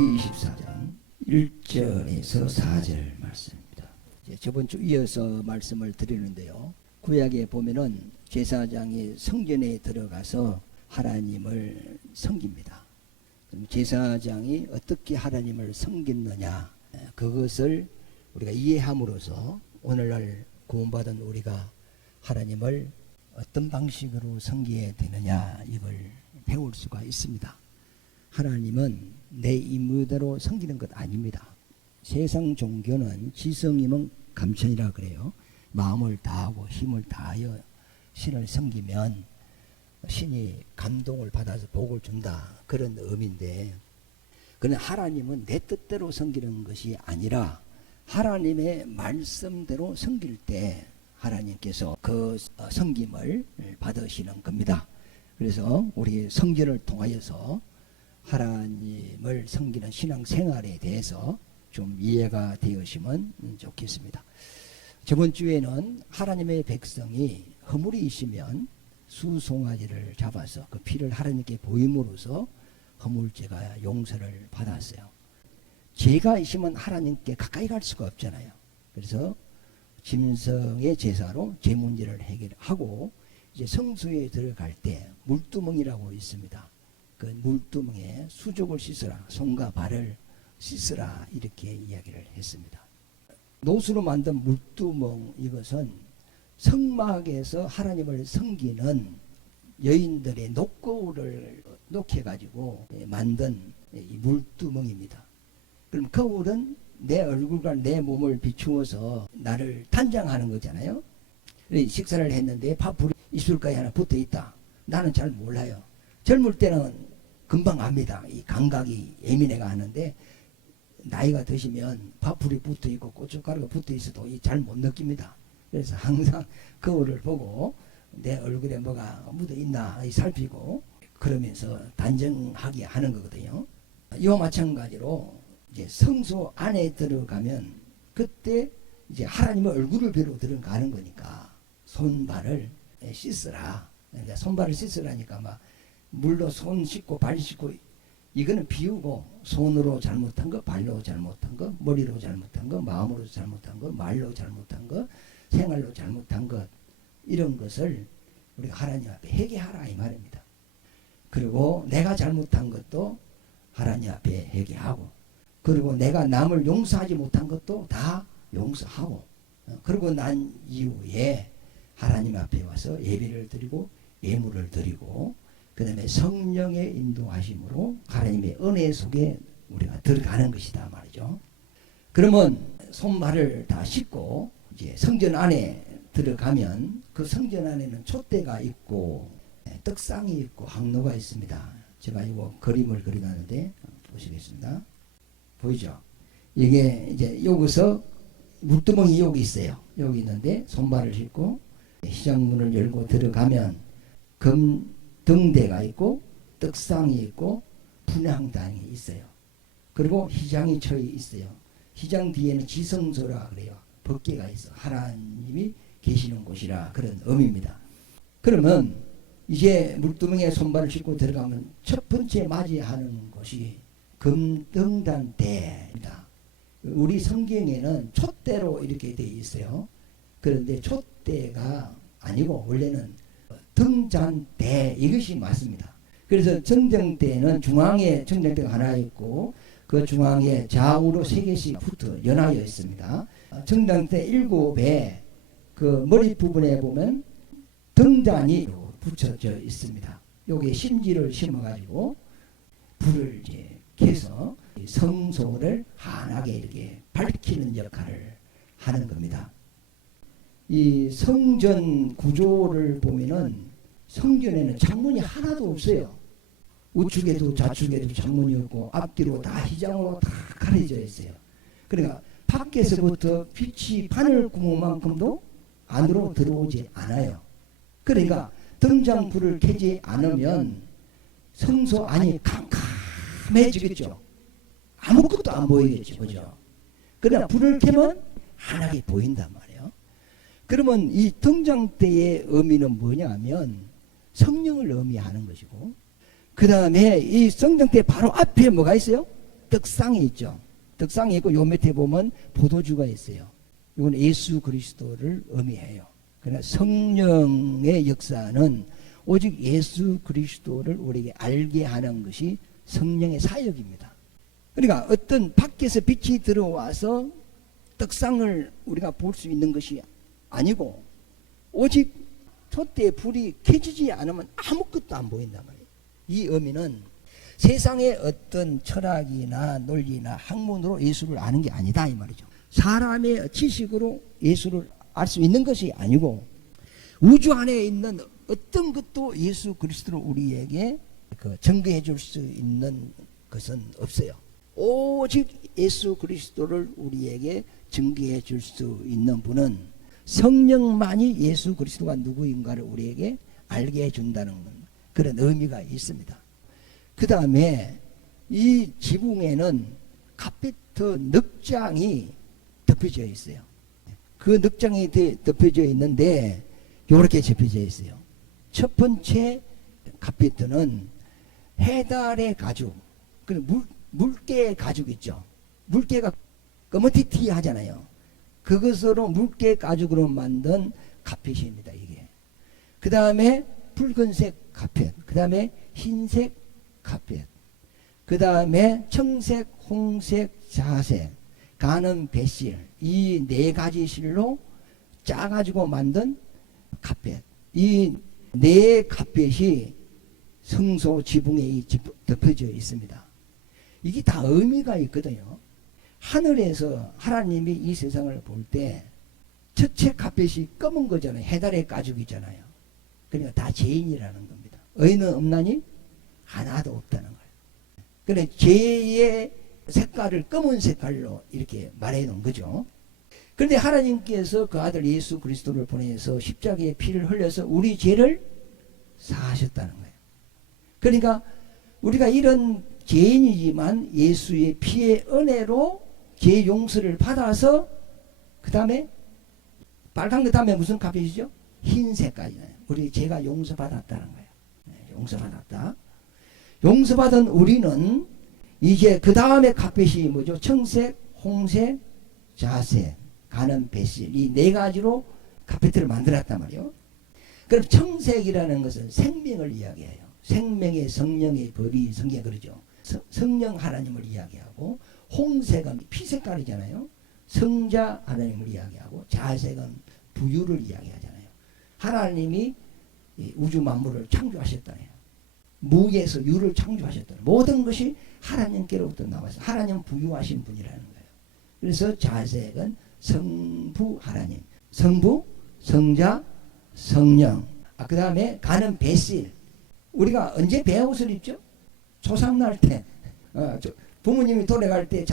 신명기 24장 1절에서 4절 말씀입니다. 저번 주 이어서 말씀을 드리는데요. 구약에 보면은 제사장이 성전에 들어가서 하나님을 섬깁니다. 그럼 제사장이 어떻게 하나님을 섬겼느냐, 그것을 우리가 이해함으로써 오늘날 구원받은 우리가 하나님을 어떤 방식으로 섬겨야 되느냐, 이걸 배울 수가 있습니다. 하나님은 내 임무대로 섬기는 것 아닙니다. 세상 종교는 지성이면 감천이라 그래요. 마음을 다하고 힘을 다하여 신을 섬기면 신이 감동을 받아서 복을 준다, 그런 의미인데, 그러나 하나님은 내 뜻대로 섬기는 것이 아니라 하나님의 말씀대로 섬길 때 하나님께서 그 섬김을 받으시는 겁니다. 그래서 우리 성전을 통하여서 하나님을 섬기는 신앙생활에 대해서 좀 이해가 되시면 좋겠습니다. 저번 주에는 하나님의 백성이 허물이 있으면 수송아지를 잡아서 그 피를 하나님께 보임으로써 허물죄가 용서를 받았어요. 죄가 있으면 하나님께 가까이 갈 수가 없잖아요. 그래서 짐승의 제사로 죄 문제를 해결하고 이제 성소에 들어갈 때 물두멍이라고 있습니다. 그 물두멍에 수족을 씻으라, 손과 발을 씻으라, 이렇게 이야기를 했습니다. 노수로 만든 물두멍, 이것은 성막에서 하나님을 섬기는 여인들의 녹거울을 녹여가지고 만든 이 물두멍입니다. 그럼 거울은 내 얼굴과 내 몸을 비추어서 나를 단장하는 거잖아요. 식사를 했는데 밥풀이 이슬가에 하나 붙어 있다. 나는 잘 몰라요. 젊을 때는 금방 압니다. 이 감각이 예민해가 하는데 나이가 드시면 밥풀이 붙어 있고 고춧가루가 붙어 있어도 잘 못 느낍니다. 그래서 항상 거울을 보고 내 얼굴에 뭐가 묻어 있나 살피고 그러면서 단정하게 하는 거거든요. 이와 마찬가지로 이제 성소 안에 들어가면 그때 이제 하나님의 얼굴을 뵈러 들어가는 거니까 손발을 씻으라. 그러니까 손발을 씻으라니까 막 물로 손 씻고 발 씻고, 이거는 비우고 손으로 잘못한 거, 발로 잘못한 거, 머리로 잘못한 거, 마음으로 잘못한 거, 말로 잘못한 거, 생활로 잘못한 것, 이런 것을 우리가 하나님 앞에 회개하라, 이 말입니다. 그리고 내가 잘못한 것도 하나님 앞에 회개하고, 그리고 내가 남을 용서하지 못한 것도 다 용서하고, 그리고 난 이후에 하나님 앞에 와서 예배를 드리고 예물을 드리고, 그 다음에 성령의 인도하심으로 하나님의 은혜 속에 우리가 들어가는 것이다 말이죠. 그러면 손발을 다 씻고 이제 성전 안에 들어가면 그 성전 안에는 촛대가 있고 떡상이 있고 항로가 있습니다. 제가 이거 그림을 그려놨는데 보시겠습니다. 보이죠? 이게 이제 여기서 물두멍이 여기 있어요. 여기 있는데 손발을 씻고 시장문을 열고 들어가면 등대가 있고 떡상이 있고 분향단이 있어요. 그리고 휘장이 처해 있어요. 휘장 뒤에는 지성소라 그래요. 법궤가 있어. 하나님이 계시는 곳이라, 그런 의미입니다. 그러면 이제 물두멍에 손발을 씻고 들어가면 첫 번째 맞이하는 곳이 금등단대입니다. 우리 성경에는 촛대로 이렇게 되어 있어요. 그런데 촛대가 아니고 원래는 등잔대, 이것이 맞습니다. 그래서 정정대는 중앙에 정정대가 하나 있고 그 중앙에 좌우로 3개씩 붙어 연하여 있습니다. 정정대 7에 그 머리 부분에 보면 등잔이 붙여져 있습니다. 여기에 심지를 심어가지고 불을 이제 켜서 성소를 환하게 이렇게 밝히는 역할을 하는 겁니다. 이 성전 구조를 보면은 성전에는 창문이 하나도 없어요. 우측에도 좌측에도 창문이 없고 앞뒤로 다 휘장으로 다 가려져 있어요. 그러니까 밖에서부터 빛이 바늘 구멍만큼도 안으로 들어오지 않아요. 그러니까 등잔불을 켜지 않으면 성소 안이 캄캄해지겠죠. 아무것도 안 보이겠죠. 그죠? 그러나 불을 켜면 환하게 보인단 말이에요. 그러면 이 등잔대의 의미는 뭐냐면 성령을 의미하는 것이고, 그 다음에 이 성전대 바로 앞에 뭐가 있어요? 떡상이 있죠. 떡상이 있고 요 밑에 보면 포도주가 있어요. 이건 예수 그리스도를 의미해요. 그러나 성령의 역사는 오직 예수 그리스도를 우리에게 알게 하는 것이 성령의 사역입니다. 그러니까 어떤 밖에서 빛이 들어와서 떡상을 우리가 볼 수 있는 것이 아니고 오직 촛대에 불이 켜지지 않으면 아무것도 안 보인단 말이에요. 이 의미는 세상의 어떤 철학이나 논리나 학문으로 예수를 아는 게 아니다 이 말이죠. 사람의 지식으로 예수를 알 수 있는 것이 아니고 우주 안에 있는 어떤 것도 예수 그리스도를 우리에게 증거해 줄 수 있는 것은 없어요. 오직 예수 그리스도를 우리에게 증거해 줄 수 있는 분은 성령만이 예수 그리스도가 누구인가를 우리에게 알게 해준다는 그런 의미가 있습니다. 그 다음에 이 지붕에는 카페트 늑장이 덮여져 있어요. 그 늑장이 덮여져 있는데 이렇게 접혀져 있어요. 첫 번째 카페트는 해달의 가죽, 물개의 가죽 있죠. 물개가 거머티티 하잖아요. 그것으로 물개 가죽으로 만든 카펫입니다. 이게. 그 다음에 붉은색 카펫, 그 다음에 흰색 카펫, 그 다음에 청색, 홍색, 자색, 가는 배실, 이 네 가지 실로 짜가지고 만든 카펫. 이 네 카펫이 성소 지붕에 덮여져 있습니다. 이게 다 의미가 있거든요. 하늘에서 하나님이 이 세상을 볼 때 첫째 카펫이 검은 거잖아요. 해달의 가죽이잖아요. 그러니까 다 죄인이라는 겁니다. 의인은 없나니 하나도 없다는 거예요. 그러니까 죄의 색깔을 검은 색깔로 이렇게 말해 놓은 거죠. 그런데 하나님께서 그 아들 예수 그리스도를 보내서 십자가에 피를 흘려서 우리 죄를 사하셨다는 거예요. 그러니까 우리가 이런 죄인이지만 예수의 피의 은혜로 죄 용서를 받아서 그 다음에 빨간 그 다음에 무슨 카펫이죠? 흰 색깔이잖아요. 우리 죄가 용서받았다는 거예요. 용서받았다. 용서받은 우리는 이제 그 다음에 카펫이 뭐죠? 청색, 홍색, 자색, 가는 배실, 이 네 가지로 카펫을 만들었단 말이에요. 그럼 청색이라는 것은 생명을 이야기해요. 생명의 성령의 법이 성경에 그러죠. 성령 하나님을 이야기하고, 홍색은 피 색깔이잖아요. 성자 하나님을 이야기하고, 자색은 부유를 이야기하잖아요. 하나님이 우주 만물을 창조하셨다네요. 무에서 유를 창조하셨다네요. 모든 것이 하나님께로부터 나와서 하나님 부유하신 분이라는 거예요. 그래서 자색은 성부 하나님, 성부, 성자, 성령. 그 다음에 가는 배실. 우리가 언제 배옷을 입죠? 초상날 때. 부모님이 돌아갈 때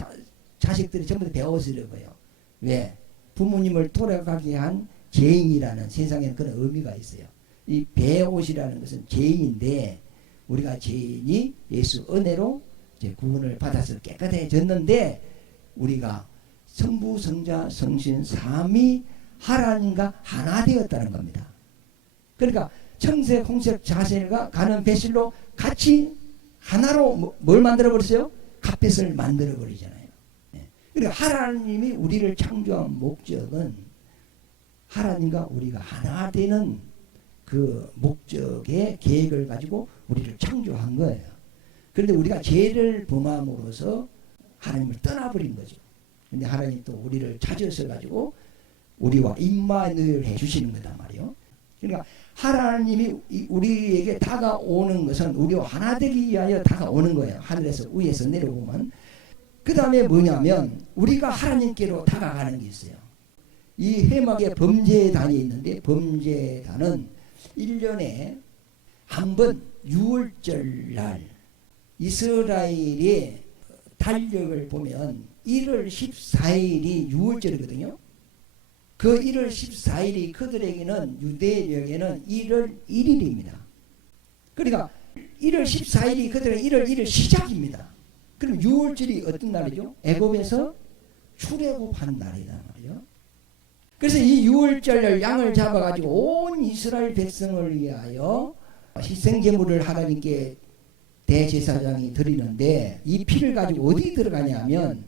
자식들이 전부 다 배옷을 입어요. 왜? 부모님을 돌아가게 한 죄인이라는 세상에는 그런 의미가 있어요. 이 배옷이라는 것은 죄인인데 우리가 죄인이 예수 은혜로 이제 구원을 받아서 깨끗해졌는데 우리가 성부, 성자, 성신, 삼위 하나님과 하나 되었다는 겁니다. 그러니까 청색, 홍색, 자색과 가는 배실로 같이 하나로 뭘 만들어 버렸어요? 카펫을 만들어 버리잖아요. 그러니까 하나님이 우리를 창조한 목적은 하나님과 우리가 하나 되는 그 목적의 계획을 가지고 우리를 창조한 거예요. 그런데 우리가 죄를 범함으로써 하나님을 떠나버린 거죠. 근데 하나님 또 우리를 찾으셔 가지고 우리와 임마누엘 해 주시는 거단 말이에요. 그러니까 하나님이 우리에게 다가오는 것은 우리와 하나 되기 위하여 다가오는 거예요. 하늘에서 위에서 내려오면. 그 다음에 뭐냐면 우리가 하나님께로 다가가는 게 있어요. 이 해막에 범죄단이 있는데 범죄단은 1년에 한 번 6월절 날 이스라엘의 달력을 보면 1월 14일이 6월절이거든요. 그 1월 14일이 그들에게는 유대인에게는 1월 1일입니다. 그러니까 1월 14일이 그들의 1월 1일 시작입니다. 그럼 6월절이 어떤 날이죠? 애굽에서 출애굽한 날이란 말이에요. 그래서 이 6월절 양을 잡아가지고 온 이스라엘 백성을 위하여 희생제물을 하나님께 대제사장이 드리는데 이 피를 가지고 어디 들어가냐면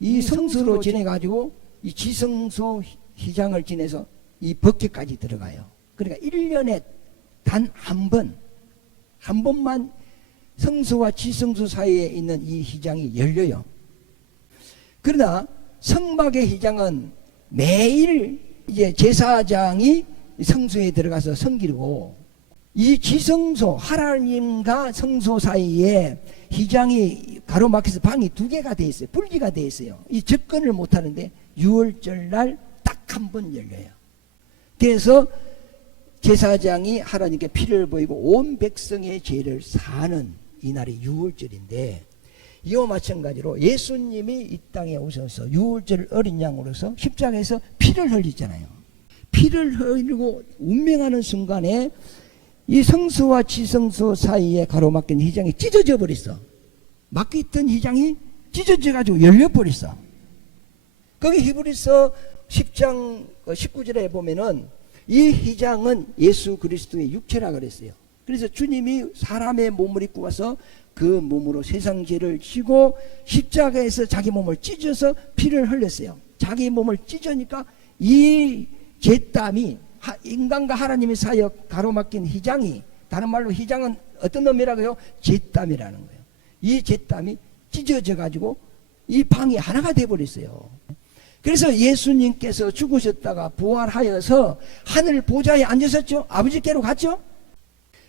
이 성소로 지내가지고 이 지성소 휘장을 지내서 이 법궤까지 들어가요. 그러니까 1년에 단 한 번만 성소와 지성소 사이에 있는 이 휘장이 열려요. 그러나 성막의 휘장은 매일 이제 제사장이 성소에 들어가서 섬기고, 이 지성소 하나님과 성소 사이에 휘장이 가로막혀서 방이 2개가 돼 있어요. 분리가 돼 있어요. 이 접근을 못 하는데 6월절 날 딱 한 번 열려요. 그래서 제사장이 하나님께 피를 보이고 온 백성의 죄를 사는 이날이 6월절인데, 이와 마찬가지로 예수님이 이 땅에 오셔서 6월절 어린 양으로서 십자가에서 피를 흘리잖아요. 피를 흘리고 운명하는 순간에 이 성소와 지성소 사이에 가로막힌 휘장이 찢어져 버렸어. 막혀있던 휘장이 찢어져 가지고 열려버렸어. 거기 히브리서 10장 19절에 보면은 이 휘장은 예수 그리스도의 육체라 그랬어요. 그래서 주님이 사람의 몸을 입고 와서 그 몸으로 세상 죄를 지고 십자가에서 자기 몸을 찢어서 피를 흘렸어요. 자기 몸을 찢으니까 이 죄땀이 인간과 하나님의 사이에 가로막힌 휘장이, 다른 말로 휘장은 어떤 놈이라고요? 죄땀이라는 거예요. 이 죄땀이 찢어져 가지고 이 방이 하나가 되어버렸어요. 그래서 예수님께서 죽으셨다가 부활하여서 하늘 보좌에 앉으셨죠. 아버지께로 갔죠.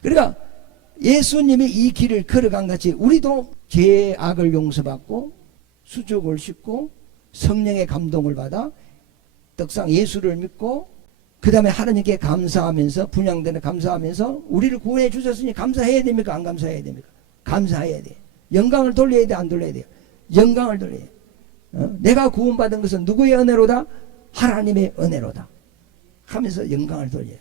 그러니까 예수님이 이 길을 걸어간 같이 우리도 죄악을 용서받고 수족을 씻고 성령의 감동을 받아 떡상 예수를 믿고 그 다음에 하나님께 감사하면서, 분향되는 감사하면서 우리를 구원해 주셨으니 감사해야 됩니까? 안 감사해야 됩니까? 감사해야 돼. 영광을 돌려야 돼? 안 돌려야 돼요? 영광을 돌려야 돼. 내가 구원받은 것은 누구의 은혜로다? 하나님의 은혜로다 하면서 영광을 돌려요.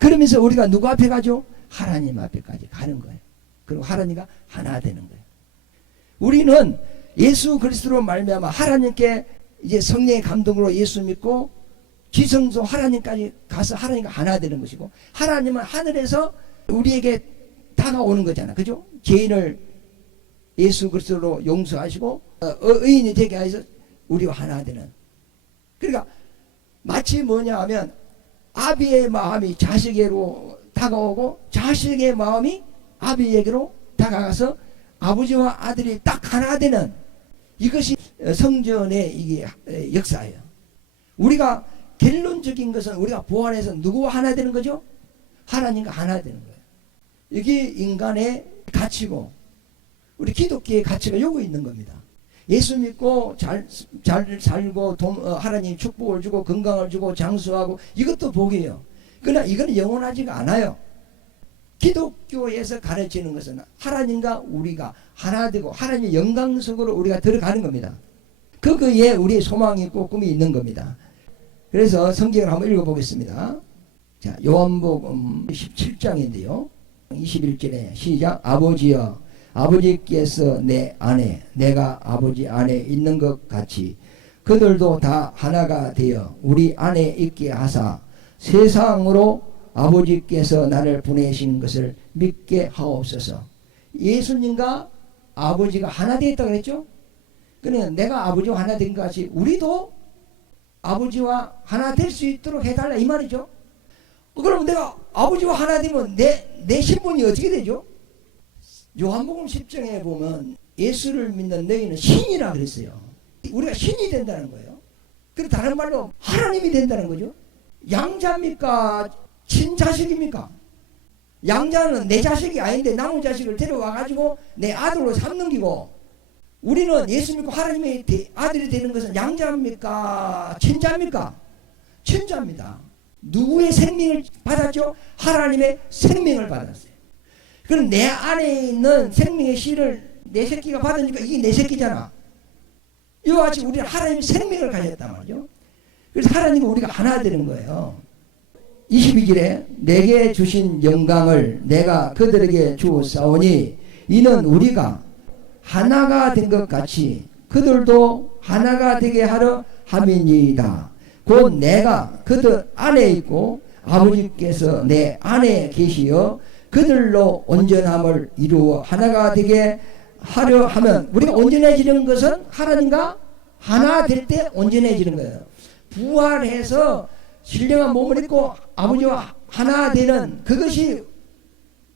그러면서 우리가 누구 앞에 가죠? 하나님 앞에까지 가는 거예요. 그리고 하나님과 하나 되는 거예요. 우리는 예수 그리스도로 말미암아 하나님께 이제 성령의 감동으로 예수 믿고 지성소 하나님까지 가서 하나님과 하나 되는 것이고, 하나님은 하늘에서 우리에게 다가오는 거잖아. 그죠? 죄인을 예수 그리스도로 용서하시고 의인이 되게 하셔서 우리와 하나 되는. 그러니까 마치 뭐냐 하면 아비의 마음이 자식에게로 다가오고 자식의 마음이 아비에게로 다가가서 아버지와 아들이 딱 하나 되는, 이것이 성전의 이게 역사예요. 우리가 결론적인 것은 우리가 부활해서 누구와 하나 되는 거죠? 하나님과 하나 되는 거예요. 이게 인간의 가치고 우리 기독교의 가치가 요거 있는 겁니다. 예수 믿고 잘 살고 하나님 축복을 주고 건강을 주고 장수하고 이것도 복이에요. 그러나 이건 영원하지가 않아요. 기독교에서 가르치는 것은 하나님과 우리가 하나 되고 하나님의 영광 속으로 우리가 들어가는 겁니다. 거기에 우리의 소망이 있고 꿈이 있는 겁니다. 그래서 성경을 한번 읽어보겠습니다. 자, 요한복음 17장인데요. 21절에 시작. 아버지여, 아버지께서 내 안에 내가 아버지 안에 있는 것 같이 그들도 다 하나가 되어 우리 안에 있게 하사 세상으로 아버지께서 나를 보내신 것을 믿게 하옵소서. 예수님과 아버지가 하나 되었다고 그랬죠. 그러니까 내가 아버지와 하나 된 것 같이 우리도 아버지와 하나 될 수 있도록 해달라 이 말이죠. 그럼 내가 아버지와 하나 되면 내 신분이 어떻게 되죠? 요한복음 10장에 보면 예수를 믿는 너희는 신이라 그랬어요. 우리가 신이 된다는 거예요. 그리고 다른 말로 하나님이 된다는 거죠. 양자입니까? 친자식입니까? 양자는 내 자식이 아닌데 남의 자식을 데려와가지고 내 아들로 삼는 기고, 우리는 예수 믿고 하나님의 아들이 되는 것은 양자입니까? 친자입니까? 친자입니다. 누구의 생명을 받았죠? 하나님의 생명을 받았어요. 그럼 내 안에 있는 생명의 씨를 내 새끼가 받으니까 이게 내 새끼잖아. 이와 같이 우리는 하나님의 생명을 가졌단 말이죠. 그래서 하나님과 우리가 하나 되는 거예요. 22절에 내게 주신 영광을 내가 그들에게 주었사오니 이는 우리가 하나가 된 것 같이 그들도 하나가 되게 하려 함이니이다. 곧 내가 그들 안에 있고 아버지께서 내 안에 계시어 그들로 온전함을 이루어 하나가 되게 하려 하면, 우리가 온전해지는 것은 하나님과 하나 될 때 온전해지는 거예요. 부활해서 신령한 몸을 입고 아버지와 하나 되는 그것이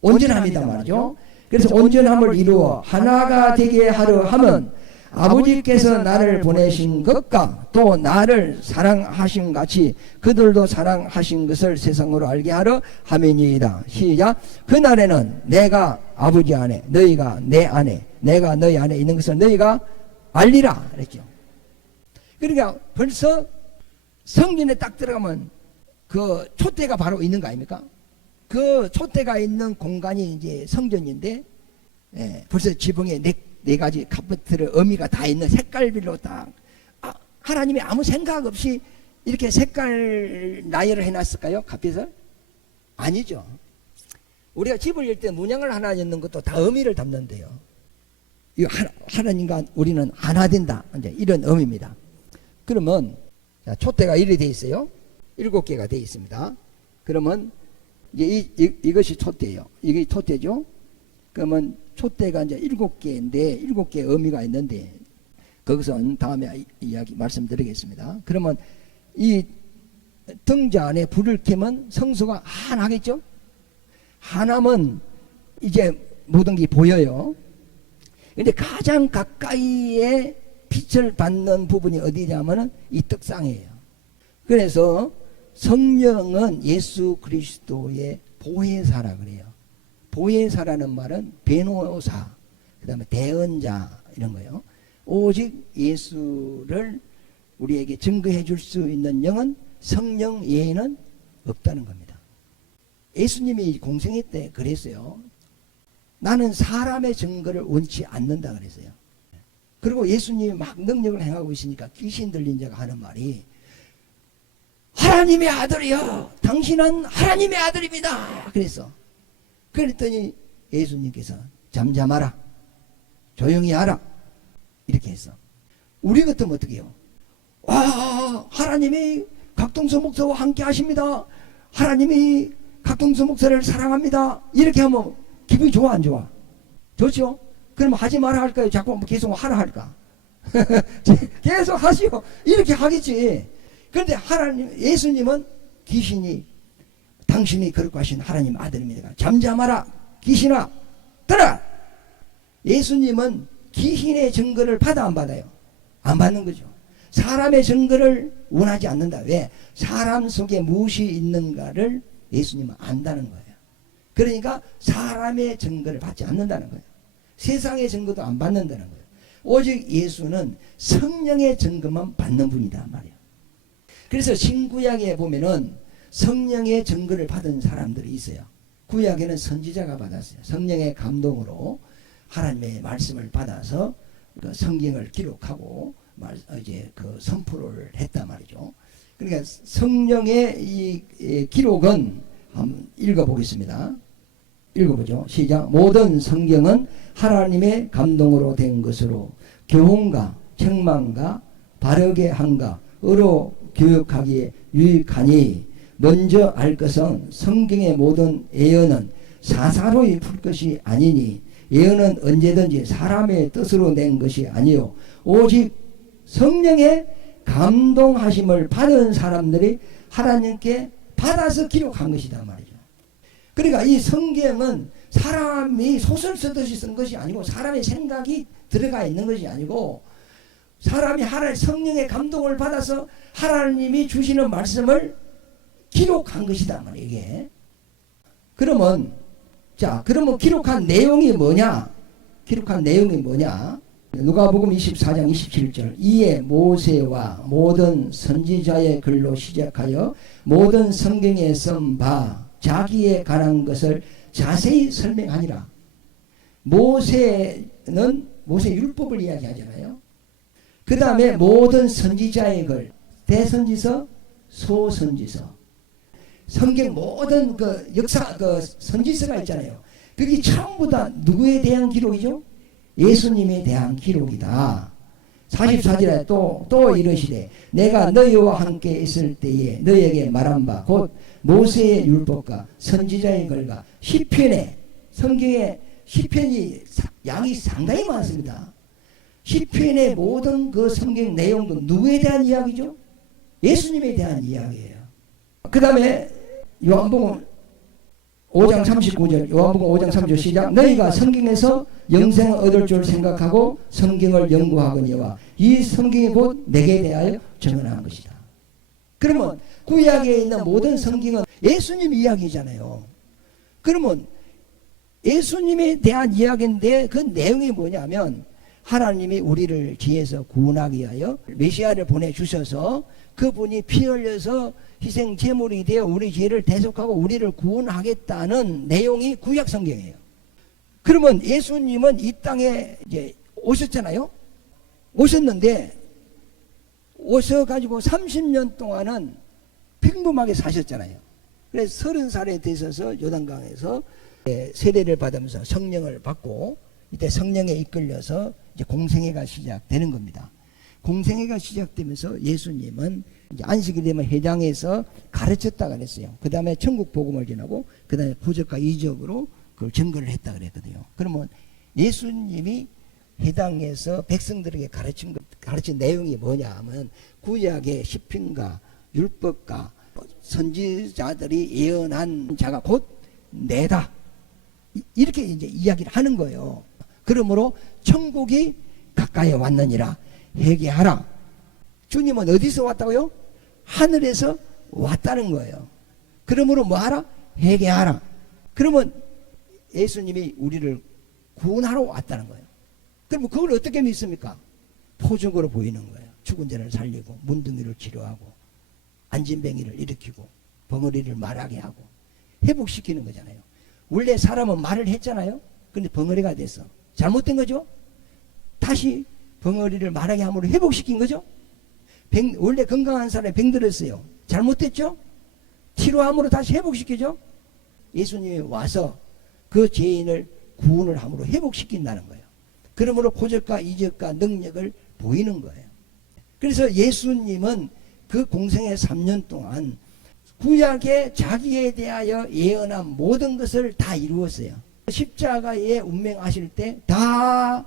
온전함이단 말이죠. 그래서 온전함을 이루어 하나가 되게 하려 하면 아버지께서 나를 보내신 것과 또 나를 사랑하신 같이 그들도 사랑하신 것을 세상으로 알게 하려 함이니이다. 시작. 그날에는 내가 아버지 안에 너희가 내 안에 내가 너희 안에 있는 것을 너희가 알리라 그랬죠. 그러니까 벌써 성전에 딱 들어가면 그 촛대가 바로 있는 거 아닙니까? 그 촛대가 있는 공간이 이제 성전인데, 벌써 지붕에 네 가지 카페트의 의미가 다 있는 색깔별로 딱, 하나님이 아무 생각 없이 이렇게 색깔 나열을 해놨을까요? 카펫을? 아니죠. 우리가 집을 열 때 문양을 하나 넣는 것도 다 의미를 담는데요. 이 하나님과 우리는 하나 된다, 이제 이런 의미입니다. 그러면 자, 촛대가 이렇게 돼 있어요. 7개가 돼 있습니다. 그러면 이제 이것이 촛대예요. 이게 촛대죠. 그러면 촛대가 이제 7개인데 7개의 의미가 있는데 그것은 다음에 이야기 말씀드리겠습니다. 그러면 이 등자 안에 불을 켜면 성소가 환하겠죠. 하나면 이제 모든 게 보여요. 근데 가장 가까이에 빛을 받는 부분이 어디냐면은 이 떡상이에요. 그래서 성령은 예수 그리스도의 보혜사라 그래요. 보혜사라는 말은 변호사, 그 다음에 대언자 이런 거예요. 오직 예수를 우리에게 증거해 줄 수 있는 영은 성령 외에는 없다는 겁니다. 예수님이 공생애 때 그랬어요. 나는 사람의 증거를 원치 않는다 그랬어요. 그리고 예수님이 막 능력을 행하고 있으니까 귀신 들린 자가 하는 말이 하나님의 아들이여 당신은 하나님의 아들입니다 그랬어. 그랬더니 예수님께서 잠잠하라 조용히 하라 이렇게 했어. 우리 같으면 어떻게 해요? 와 하나님이 각동서 목사와 함께 하십니다. 하나님이 각동서 목사를 사랑합니다. 이렇게 하면 기분이 좋아 안 좋아? 좋죠? 그럼 하지 마라 할까요? 자꾸 계속 하라 할까? 계속 하시오. 이렇게 하겠지. 그런데 하나님, 예수님은 귀신이 당신이 거룩 하신 하나님 아들입니다. 잠잠하라 귀신아 들어. 예수님은 귀신의 증거를 받아 안 받아요? 안 받는 거죠. 사람의 증거를 원하지 않는다. 왜? 사람 속에 무엇이 있는가를 예수님은 안다는 거예요. 그러니까 사람의 증거를 받지 않는다는 거예요. 세상의 증거도 안 받는다는 거예요. 오직 예수는 성령의 증거만 받는 분이다 말이에요. 그래서 신구약에 보면은 성령의 증거를 받은 사람들이 있어요. 구약에는 선지자가 받았어요. 성령의 감동으로 하나님의 말씀을 받아서 그 성경을 기록하고 이제 그 선포를 했단 말이죠. 그러니까 성령의 이 기록은 한번 읽어보겠습니다. 읽어보죠. 시작. 모든 성경은 하나님의 감동으로 된 것으로 교훈과 책망과 바르게 함과 의로 교육하기에 유익하니 먼저 알 것은 성경의 모든 예언은 사사로이 풀 것이 아니니 예언은 언제든지 사람의 뜻으로 낸 것이 아니요 오직 성령의 감동하심을 받은 사람들이 하나님께 받아서 기록한 것이다 말이죠. 그러니까 이 성경은 사람이 소설 쓰듯이 쓴 것이 아니고 사람의 생각이 들어가 있는 것이 아니고 사람이 하나님 성령의 감동을 받아서 하나님이 주시는 말씀을 기록한 것이다 말이에요. 이게. 그러면 그러면 기록한 내용이 뭐냐? 기록한 내용이 뭐냐? 누가복음 24장 27절 이에 모세와 모든 선지자의 글로 시작하여 모든 성경에 쓴 바 자기에 관한 것을 자세히 설명하니라. 모세는 모세 율법을 이야기하잖아요. 그 다음에 모든 선지자의 글, 대선지서, 소선지서, 성경 모든 그 역사, 그 선지서가 있잖아요. 그게 전부 다 누구에 대한 기록이죠? 예수님에 대한 기록이다. 44절에 또 이러시되 내가 너희와 함께 있을 때에 너희에게 말한 바 곧 모세의 율법과 선지자의 글과 시편에 성경에 시편이 양이 상당히 많습니다. 시편의 모든 그 성경 내용도 누구에 대한 이야기죠? 예수님에 대한 이야기예요. 그 다음에 요한복음 5장 39절, 요한복음 5장 39절 시작. 너희가 성경에서 영생을 얻을 줄 생각하고 성경을 연구하거니와 이 성경이 곧 내게 대하여 증언한 것이다. 그러면 구약에 있는 모든 성경은 예수님 이야기잖아요. 그러면 예수님에 대한 이야기인데 그 내용이 뭐냐면 하나님이 우리를 지에서 구원하기 위하여 메시아를 보내주셔서 그분이 피 흘려서 희생 제물이 되어 우리 죄를 대속하고 우리를 구원하겠다는 내용이 구약 성경이에요. 그러면 예수님은 이 땅에 이제 오셨잖아요. 오셨는데 오셔가지고 30년 동안은 평범하게 사셨잖아요. 그래서 30살에 되셔서 요단강에서 세례를 받으면서 성령을 받고 이때 성령에 이끌려서 이제 공생애가 시작되는 겁니다. 공생애가 시작되면서 예수님은 이제 안식이 되면 회당에서 가르쳤다 그랬어요. 그 다음에 천국 복음을 전하고 그 다음에 부적과 이적으로 그걸 증거를 했다 그랬거든요. 그러면 예수님이 회당에서 백성들에게 가르친 내용이 뭐냐 하면 구약의 시편과 율법과 선지자들이 예언한 자가 곧 내다. 이렇게 이제 이야기를 하는 거예요. 그러므로 천국이 가까이 왔느니라 회개하라. 주님은 어디서 왔다고요? 하늘에서 왔다는 거예요. 그러므로 뭐하라? 회개하라. 그러면 예수님이 우리를 구원하러 왔다는 거예요. 그러면 그걸 어떻게 믿습니까? 표적으로 보이는 거예요. 죽은 자를 살리고 문둥이를 치료하고 안진뱅이를 일으키고 벙어리를 말하게 하고 회복시키는 거잖아요. 원래 사람은 말을 했잖아요. 근데 벙어리가 됐어. 잘못된 거죠. 다시 벙어리를 말하게 함으로 회복시킨 거죠. 원래 건강한 사람이 병들었어요. 잘못됐죠. 치료함으로 다시 회복시키죠. 예수님이 와서 그 죄인을 구원을 함으로 회복시킨다는 거예요. 그러므로 표적과 이적과 능력을 보이는 거예요. 그래서 예수님은 그 공생의 3년 동안 구약의 자기에 대하여 예언한 모든 것을 다 이루었어요. 십자가에 운명하실 때 다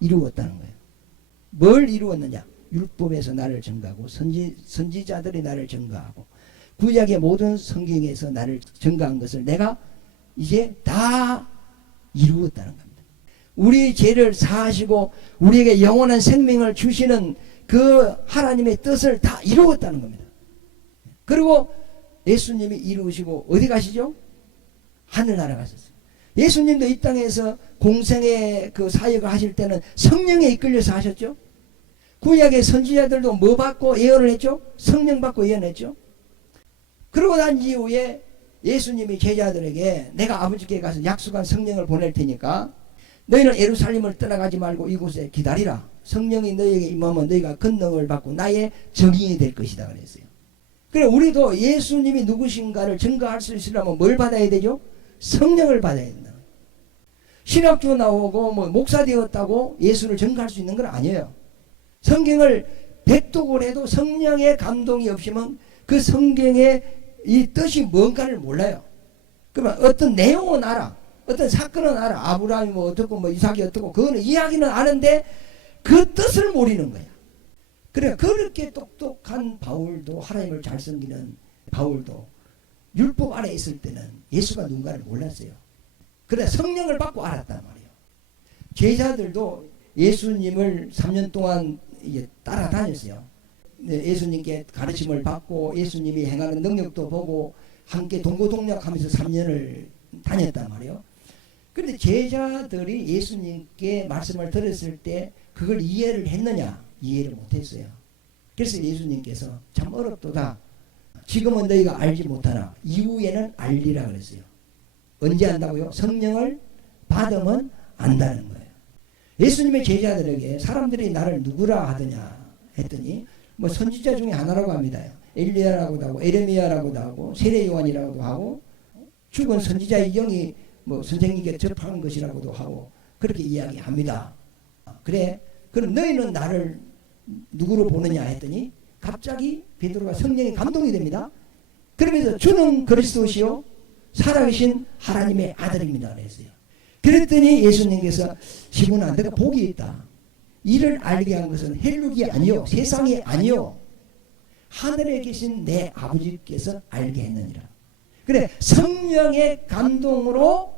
이루었다는 거예요. 뭘 이루었느냐? 율법에서 나를 증거하고 선지자들이 나를 증거하고 구약의 모든 성경에서 나를 증거한 것을 내가 이제 다 이루었다는 겁니다. 우리 죄를 사하시고 우리에게 영원한 생명을 주시는 그 하나님의 뜻을 다 이루었다는 겁니다. 그리고 예수님이 이루시고 어디 가시죠? 하늘나라 가셨어요. 예수님도 이 땅에서 공생의 그 사역을 하실 때는 성령에 이끌려서 하셨죠. 구약의 선지자들도 뭐 받고 예언을 했죠? 성령 받고 예언했죠. 그러고 난 이후에 예수님이 제자들에게 내가 아버지께 가서 약속한 성령을 보낼 테니까 너희는 예루살렘을 떠나가지 말고 이곳에 기다리라. 성령이 너희에게 임하면 너희가 권능을 받고 나의 증인이 될 것이다 그랬어요. 그래 우리도 예수님이 누구신가를 증거할 수 있으려면 뭘 받아야 되죠? 성령을 받아야 된다. 신학교 나오고 뭐 목사 되었다고 예수를 증거할 수 있는 건 아니에요. 성경을 백독을 해도 성령의 감동이 없으면 그 성경의 이 뜻이 뭔가를 몰라요. 그러면 어떤 내용은 알아. 어떤 사건은 알아. 아브라함이 뭐 어떻고 뭐 이삭이 어떻고 그거는 이야기는 아는데 그 뜻을 모르는 거야. 그래 그렇게 똑똑한 바울도 하나님을 잘 섬기는 바울도 율법 안에 있을 때는 예수가 누군가를 몰랐어요. 그래 성령을 받고 알았단 말이에요. 제자들도 예수님을 3년 동안 이제 따라다녔어요. 예수님께 가르침을 받고 예수님이 행하는 능력도 보고 함께 동고동락하면서 3년을 다녔단 말이에요. 그런데 제자들이 예수님께 말씀을 들었을 때 그걸 이해를 했느냐? 이해를 못했어요. 그래서 예수님께서 참 어렵도다. 지금은 너희가 알지 못하나 이후에는 알리라 그랬어요. 언제 안다고요? 성령을 받으면 안다는 거예요. 예수님의 제자들에게 사람들이 나를 누구라 하더냐 했더니 뭐 선지자 중에 하나라고 합니다. 엘리야라고도 하고 에레미야라고도 하고 세례 요한이라고도 하고 죽은 선지자의 영이 뭐 선생님께 접하는 것이라고도 하고 그렇게 이야기합니다. 그래 그럼 너희는 나를 누구로 보느냐 했더니 갑자기 베드로가 성령의 감동이 됩니다. 그러면서 주는 그리스도시요 살아계신 하나님의 아들입니다 그랬어요. 그랬더니 예수님께서 시몬아 내가 복이 있다. 이를 알게 한 것은 혈육이 아니요 세상이 아니요 하늘에 계신 내 아버지께서 알게 했느니라. 그래 성령의 감동으로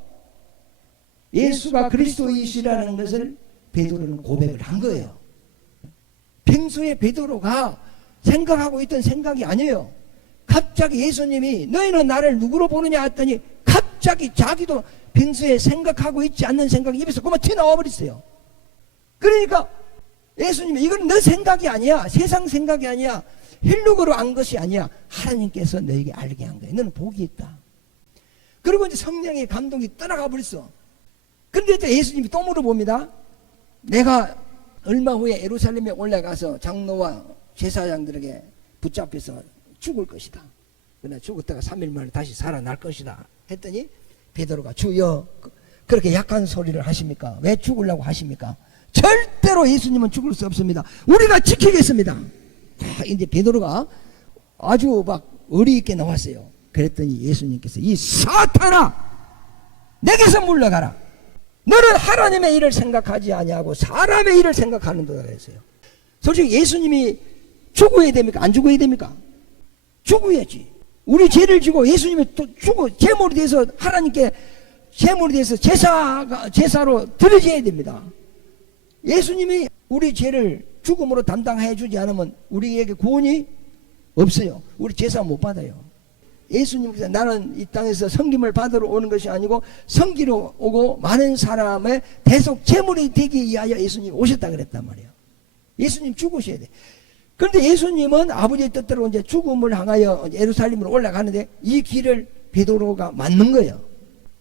예수가 그리스도이시라는 것을 베드로는 고백을 한 거예요. 평소에 베드로가 생각하고 있던 생각이 아니에요. 갑자기 예수님이 너희는 나를 누구로 보느냐 했더니 갑자기 자기도 평소에 생각하고 있지 않는 생각이 입에서 그만 튀어나와 버렸어요. 그러니까 예수님이 이건 너 생각이 아니야. 세상 생각이 아니야. 혈육으로 안 것이 아니야. 하나님께서 너에게 알게 한 거야. 너는 복이 있다. 그리고 이제 성령의 감동이 떠나가 버렸어. 근데 또 예수님이 또 물어봅니다. 내가 얼마 후에 예루살렘에 올라가서 장로와 제사장들에게 붙잡혀서 죽을 것이다. 그러나 죽었다가 3일 만에 다시 살아날 것이다. 했더니 베드로가 주여 그렇게 약한 소리를 하십니까? 왜 죽으려고 하십니까? 절대로 예수님은 죽을 수 없습니다. 우리가 지키겠습니다. 이제 베드로가 아주 막 의리 있게 나왔어요. 그랬더니 예수님께서 이 사탄아 내게서 물러가라. 너는 하나님의 일을 생각하지 아니하고 사람의 일을 생각하는도다 그랬어요. 솔직히 예수님이 죽어야 됩니까? 안 죽어야 됩니까? 죽어야지. 우리 죄를 지고 예수님이 또 죽어 제물이 돼서 하나님께 제물이 돼서 제사로 드려져야 됩니다. 예수님이 우리 죄를 죽음으로 담당해 주지 않으면 우리에게 구원이 없어요. 우리 제사 못 받아요. 예수님께서 나는 이 땅에서 섬김을 받으러 오는 것이 아니고 섬기러 오고 많은 사람의 대속 제물이 되기 위하여 예수님이 오셨다 그랬단 말이에요. 예수님 죽으셔야 돼. 그런데 예수님은 아버지의 뜻대로 이제 죽음을 향하여 예루살렘으로 올라가는데 이 길을 베드로가 맞는 거예요.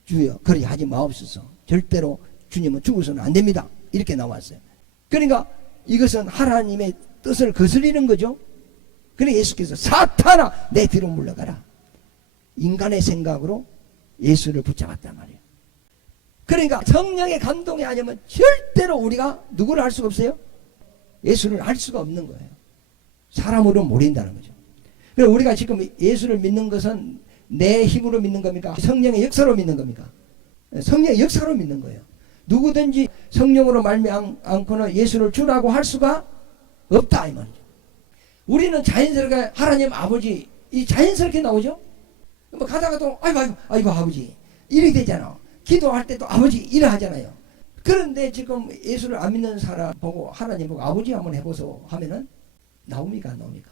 주여 그리 하지 마옵소서. 절대로 주님은 죽어서는 안 됩니다. 이렇게 나왔어요. 그러니까 이것은 하나님의 뜻을 거스리는 거죠. 그러니까 예수께서 사탄아 내 뒤로 물러가라. 인간의 생각으로 예수를 붙잡았단 말이에요. 그러니까 성령의 감동이 아니면 절대로 우리가 누구를 알 수가 없어요? 예수를 알 수가 없는 거예요. 사람으로 모른다는 거죠. 그래서 우리가 지금 예수를 믿는 것은 내 힘으로 믿는 겁니까? 성령의 역사로 믿는 겁니까? 성령의 역사로 믿는 거예요. 누구든지 성령으로 말미암고는 예수를 주라고 할 수가 없다 이 말이죠. 우리는 자연스럽게 하나님 아버지 이 자연스럽게 나오죠. 뭐 가다가도 아이고 아버지 이렇게 되잖아. 기도할 때도 아버지 이래 하잖아요. 그런데 지금 예수를 안 믿는 사람 보고 하나님 보고 아버지 한번 해보소 하면은 나옵니까 안 나옵니까?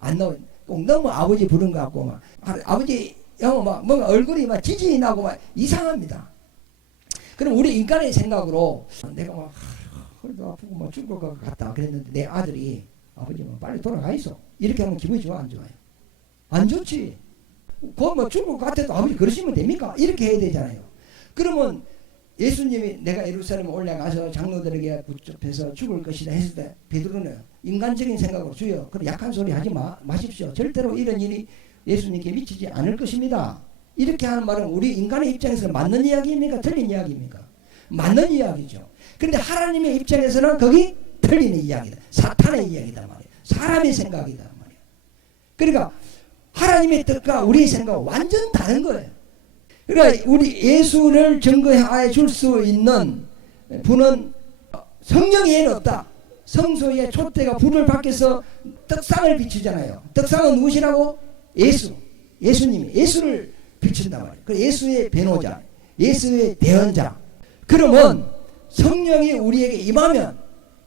안 나오. 꼭 너무 아버지 부른 것 같고 막 아버지 형 막 뭔가 얼굴이 막 지진이 나고 막 이상합니다. 그럼 우리 인간의 생각으로 내가 막 허리도 아프고 막 죽을 것 같다 그랬는데 내 아들이 아버지 뭐 빨리 돌아가 있어 이렇게 하면 기분이 좋아 안 좋아요? 안 좋지. 그거 뭐 죽을 것 같아도 아버지 그러시면 됩니까? 이렇게 해야 되잖아요. 그러면 예수님이 내가 예루살렘에 올라가서 장로들에게 붙잡혀서 죽을 것이다 했을 때 베드로는 인간적인 생각으로 주여 그런 약한 소리 하지 마십시오. 절대로 이런 일이 예수님께 미치지 않을 것입니다. 이렇게 하는 말은 우리 인간의 입장에서 맞는 이야기입니까? 틀린 이야기입니까? 맞는 이야기죠. 그런데 하나님의 입장에서는 거기 틀리는 이야기다. 사탄의 이야기다 말이에요. 사람의 생각이다 말이에요. 그러니까 하나님의 뜻과 우리의 생각은 완전 다른 거예요. 그러니까 우리 예수를 증거해 줄 수 있는 분은 성령 외에는 없다. 성소에 촛대가 불을 밖에서 떡상을 비추잖아요. 떡상은 무엇이라고? 예수님이 예수를 비춘단 말이에요. 그 예수의 변호자, 예수의 대언자. 그러면 성령이 우리에게 임하면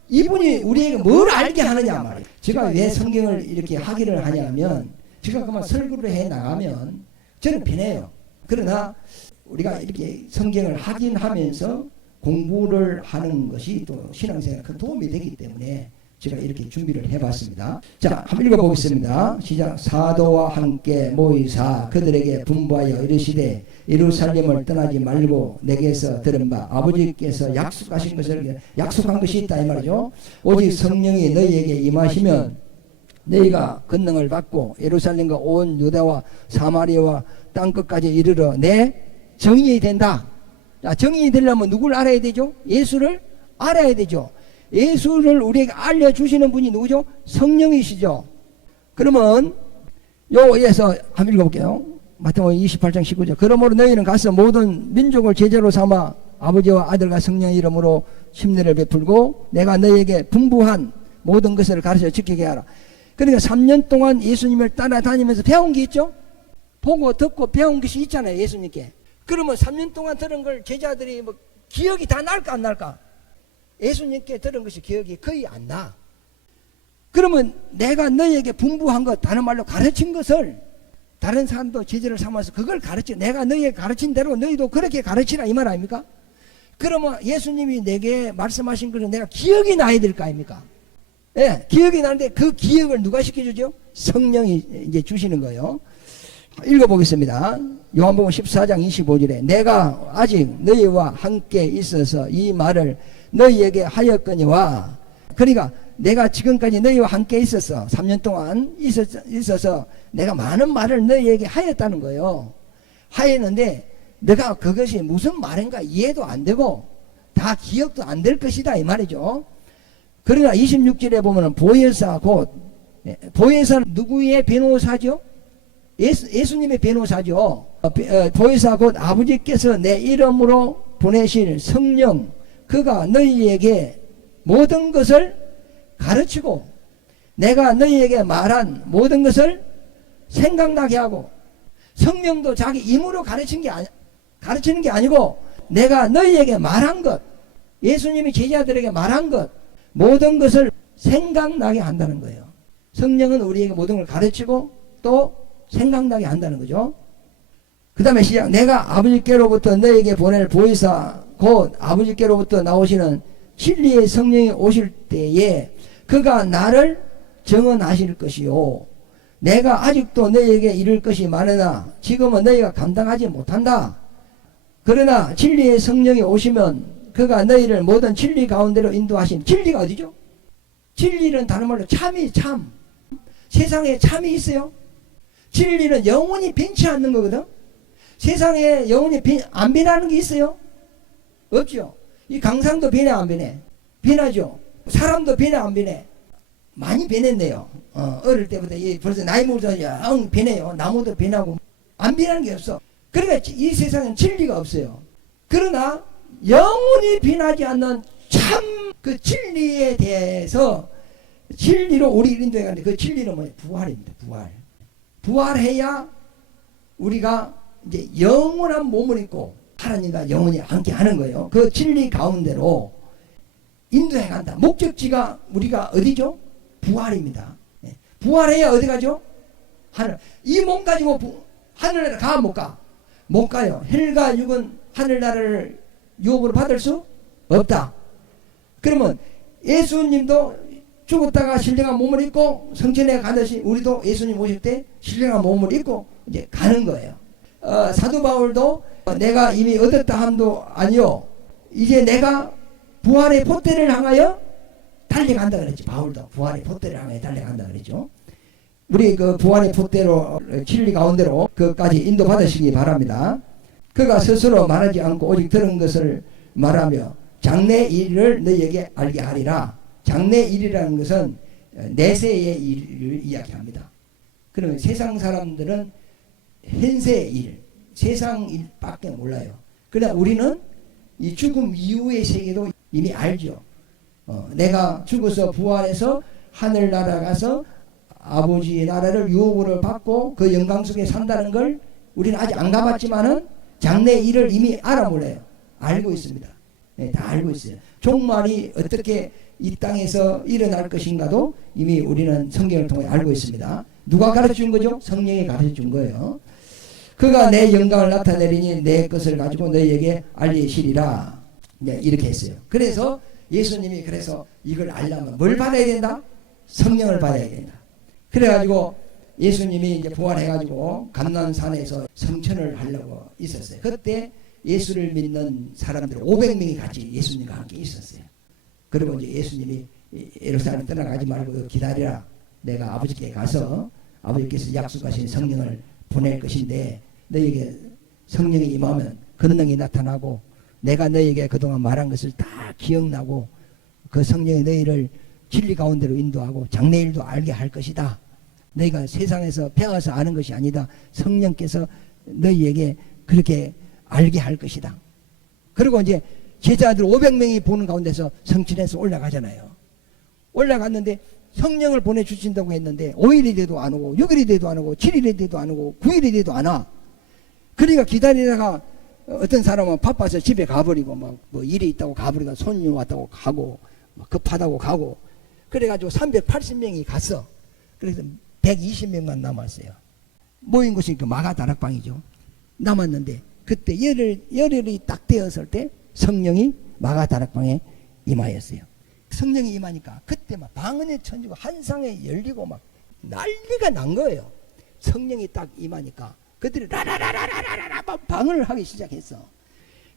이분이 우리에게 뭘 알게 하느냐 말이에요. 제가 왜 성경을 이렇게 하기를 하냐면 제가 그만 설교를 해 나가면 저는 편해요. 그러나 우리가 이렇게 성경을 하긴 하면서 공부를 하는 것이 또 신앙생활에 큰 도움이 되기 때문에 제가 이렇게 준비를 해봤습니다. 자, 한번 읽어보겠습니다. 시작. 사도와 함께 모이사 그들에게 분부하여 이르시되 예루살렘을 떠나지 말고 내게서 들은 바 아버지께서 약속하신 것을 약속한 것이 있다 이 말이죠. 오직 성령이 너희에게 임하시면 너희가 권능을 받고 예루살렘과 온 유다와 사마리아와 땅끝까지 이르러 내 정인이 된다. 자, 정인이 되려면 누구를 알아야 되죠? 예수를 알아야 되죠. 예수를 우리에게 알려주시는 분이 누구죠? 성령이시죠. 그러면 요에서 한번 읽어볼게요. 마태복음 28장 19절. 그러므로 너희는 가서 모든 민족을 제자로 삼아 아버지와 아들과 성령의 이름으로 심례를 베풀고 내가 너희에게 분부한 모든 것을 가르쳐 지키게 하라. 그러니까 3년 동안 예수님을 따라다니면서 배운 게 있죠. 보고 듣고 배운 것이 있잖아요, 예수님께. 그러면 3년 동안 들은 걸 제자들이 뭐 기억이 다 날까 안 날까? 예수님께 들은 것이 기억이 거의 안 나. 그러면 내가 너희에게 분부한 것, 다른 말로 가르친 것을 다른 사람도 제자를 삼아서 그걸 가르쳐. 내가 너희에게 가르친 대로 너희도 그렇게 가르치라, 이 말 아닙니까? 그러면 예수님이 내게 말씀하신 것은 내가 기억이 나야 될 거 아닙니까? 예, 기억이 나는데 그 기억을 누가 시켜주죠? 성령이 이제 주시는 거예요. 읽어보겠습니다. 요한복음 14장 25절에 내가 아직 너희와 함께 있어서 이 말을 너희에게 하였거니와, 그러니까 내가 지금까지 너희와 함께 있었어. 3년 동안 있어서 내가 많은 말을 너희에게 하였다는 거예요. 하였는데 내가 그것이 무슨 말인가 이해도 안 되고 다 기억도 안 될 것이다, 이 말이죠. 그러나 26절에 보면은 보혜사 곧, 보혜사는 누구의 변호사죠? 예수님의 변호사죠. 보혜사 곧 아버지께서 내 이름으로 보내실 성령, 그가 너희에게 모든 것을 가르치고 내가 너희에게 말한 모든 것을 생각나게 하고, 성령도 자기 힘으로 가르치는 게 아니고 내가 너희에게 말한 것, 예수님이 제자들에게 말한 것, 모든 것을 생각나게 한다는 거예요. 성령은 우리에게 모든 걸 가르치고 또 생각나게 한다는 거죠. 그 다음에 시작. 내가 아버지께로부터 너에게 보낼 보혜사 곧 아버지께로부터 나오시는 진리의 성령이 오실 때에 그가 나를 증언하실 것이요 내가 아직도 너에게 이를 것이 많으나 지금은 너희가 감당하지 못한다. 그러나 진리의 성령이 오시면 그가 너희를 모든 진리 가운데로 인도하신. 진리가 어디죠? 진리는 다른 말로 참이 참. 세상에 참이 있어요? 진리는 영원히 변치 않는 거거든. 세상에 영원히 안 변하는 게 있어요? 없죠. 이 강상도 변해 안 변해? 변하죠. 사람도 변해 안 변해? 많이 변했네요. 어릴 때부터 벌써 나이 먹어서 영 변해요. 나무도 변하고 안 변하는 게 없어. 그러니까 이 세상엔 진리가 없어요. 그러나 영원히 변하지 않는 참 그 진리에 대해서 진리로 우리를 인도해 가는데 그 진리는 뭐예요? 부활입니다. 부활해야 우리가 이제 영원한 몸을 입고 하나님과 영원히 함께 하는 거예요. 그 진리 가운데로 인도해 간다. 목적지가 우리가 어디죠? 부활입니다. 부활해야 어디 가죠? 하늘. 이 몸 가지고 하늘나라 가 못 가? 못 가요. 헬과 육은 하늘나라를 유업으로 받을 수 없다. 그러면 예수님도 죽었다가 신령한 몸을 입고 성천에 가듯이 우리도 예수님 오실 때 신령한 몸을 입고 이제 가는 거예요. 사도 바울도 내가 이미 얻었다 함도 아니요 이제 내가 부활의 포대를 향하여 달려간다 그랬죠. 바울도 부활의 포대를 향하여 달려간다 그랬죠. 우리 그 부활의 포대로 진리 가운데로 그까지 인도받으시기 바랍니다. 그가 스스로 말하지 않고 오직 들은 것을 말하며 장래 일을 너희에게 알게 하리라. 장래 일이라는 것은 내세의 일을 이야기합니다. 그러면 세상 사람들은 현세의 일, 세상 일밖에 몰라요. 그러나 우리는 이 죽음 이후의 세계도 이미 알죠. 내가 죽어서 부활해서 하늘나라 가서 아버지의 나라를 유업으로 받고 그 영광 속에 산다는 걸 우리는 아직 안 가봤지만은 장래 일을 이미 알아 몰라요. 알고 있습니다. 네, 다 알고 있어요. 종말이 어떻게 이 땅에서 일어날 것인가도 이미 우리는 성경을 통해 알고 있습니다. 누가 가르쳐준 거죠? 성령이 가르쳐준 거예요. 그가 내 영광을 나타내리니 내 것을 가지고 너희에게 알리시리라. 네, 이렇게 했어요. 그래서 예수님이 그래서 이걸 알려면 뭘 받아야 된다? 성령을 받아야 된다. 그래가지고 예수님이 이제 부활해가지고 감난산에서 성천을 하려고 있었어요. 그때 예수를 믿는 사람들 500명이 같이 예수님과 함께 있었어요. 그리고 이제 예수님이 예루살렘 떠나가지 말고 기다리라. 내가 아버지께 가서 아버지께서 약속하신 성령을 보낼 것인데 너희에게 성령이 임하면 권능이 나타나고 내가 너희에게 그동안 말한 것을 다 기억나고 그 성령이 너희를 진리 가운데로 인도하고 장래일도 알게 할 것이다. 너희가 세상에서 배워서 아는 것이 아니다. 성령께서 너희에게 그렇게 알게 할 것이다. 그리고 이제 제자들 500명이 보는 가운데서 성전에서 올라가잖아요. 올라갔는데 성령을 보내주신다고 했는데 5일이 돼도 안 오고 6일이 돼도 안 오고 7일이 돼도 안 오고 9일이 돼도 안 와. 그러니까 기다리다가 어떤 사람은 바빠서 집에 가버리고 막 뭐 일이 있다고 가버리다 손님 왔다고 가고 급하다고 가고 그래가지고 380명이 갔어. 그래서 120명만 남았어요. 모인 곳이 그 마가다락방이죠. 남았는데 그때 열흘이 딱 되었을 때 성령이 마가다락방에 임하였어요. 성령이 임하니까 그때 막 방언의 천지가 한상에 열리고 막 난리가 난 거예요. 성령이 딱 임하니까 그들이 라라라라라라라 막 방언을 하기 시작했어.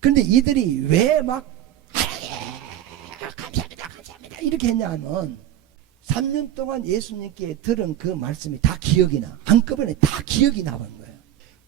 그런데 이들이 왜 막 감사합니다 감사합니다 이렇게 했냐면 3년 동안 예수님께 들은 그 말씀이 다 기억이 나. 한꺼번에 다 기억이 나는 거예요.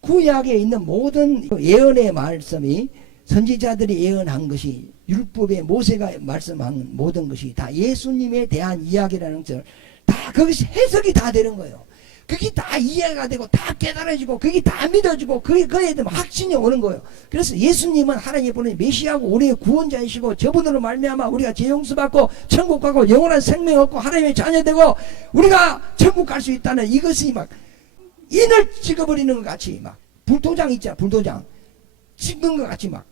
구약에 있는 모든 예언의 말씀이 선지자들이 예언한 것이 율법에 모세가 말씀한 모든 것이 다 예수님에 대한 이야기라는 것을 다 거기서 해석이 다 되는 거예요. 그게 다 이해가 되고 다 깨달아지고 그게 다 믿어지고 그에 대한 확신이 오는 거예요. 그래서 예수님은 하나님이 보낸 메시아고 우리의 구원자이시고 저분으로 말미암아 우리가 죄 용서받고 천국 가고 영원한 생명 얻고 하나님의 자녀되고 우리가 천국 갈 수 있다는 이것이 막 인을 찍어버리는 것 같이 막 불도장 있잖아. 불도장 찍는 것 같이 막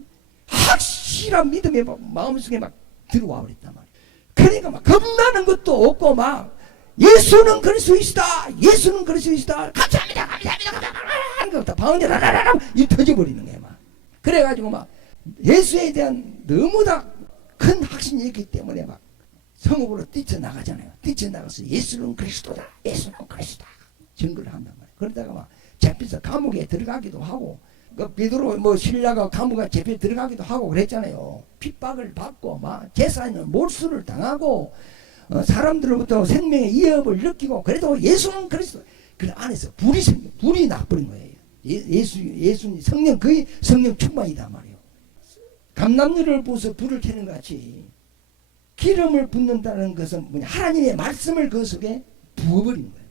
확실한 믿음이 막 마음속에 막 들어와 버렸단 말이야. 그러니까 막 겁나는 것도 없고 막 예수는 그리스도이시다. 예수는 그리스도이시다. 감사합니다. 감사합니다. 감사합니다. 방언이 라라라라 이 터져버리는 거야 막. 그래가지고 막 예수에 대한 너무나 큰 확신이 있기 때문에 막 성읍으로 뛰쳐나가잖아요. 뛰쳐나가서 예수는 그리스도다. 예수는 그리스도다. 증거를 한단 말이야. 그러다가 막 잡혀서 감옥에 들어가기도 하고 그 베드로 뭐 신라가 감옥에 잡혀 들어가기도 하고 그랬잖아요. 핍박을 받고 막 제사는 몰수를 당하고 사람들로부터 생명의 위협을 느끼고 그래도 예수는 그리스도 그 안에서 불이 나버린 거예요. 예수님 성령 거의 성령 충만이다 말이에요. 감람류를 부어서 불을 켜는 것 같이 기름을 붓는다는 것은 뭐냐 하나님의 말씀을 그 속에 부어버린 거예요.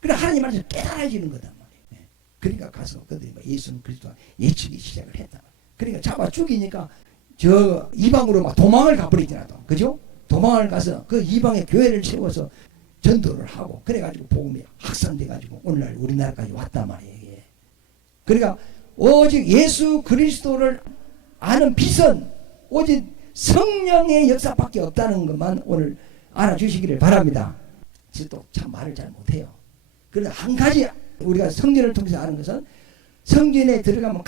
그래 하나님 말씀을 깨달아지는 거다 말이에요. 그러니까 가서 그들이 예수는 그리스도 예측이 시작을 했다. 그러니까 잡아 죽이니까 저 이방으로 막 도망을 가버리잖아. 그죠? 도망을 가서 그 이방의 교회를 세워서 전도를 하고 그래가지고 복음이 확산돼가지고 오늘날 우리나라까지 왔단 말이에요. 그러니까 오직 예수 그리스도를 아는 빛은 오직 성령의 역사밖에 없다는 것만 오늘 알아주시기를 바랍니다. 저도 참 말을 잘 못해요. 그런데 한 가지 우리가 성전을 통해서 아는 것은 성전에 들어가면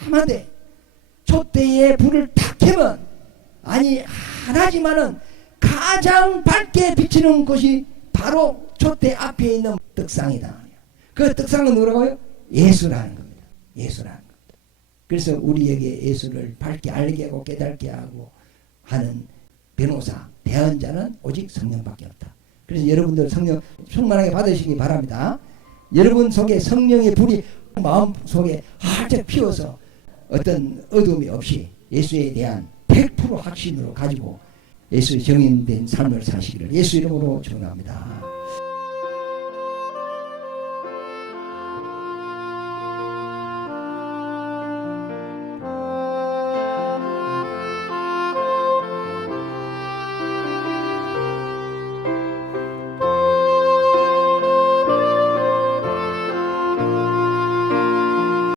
캄캄한데 촛대에 불을 탁 켜면 아니 하나지만은 가장 밝게 비치는 곳이 바로 촛대 앞에 있는 떡상이다. 그 떡상은 누구라고요? 예수라는 겁니다. 예수라는 겁니다. 그래서 우리에게 예수를 밝게 알게 하고 깨닫게 하고 하는 변호사, 대언자는 오직 성령밖에 없다. 그래서 여러분들 성령 충만하게 받으시기 바랍니다. 여러분 속에 성령의 불이 마음 속에 활짝 피워서 어떤 어둠이 없이 예수에 대한 100% 확신으로 가지고 예수의 정인된 삶을 사시기를 예수 이름으로 축원합니다.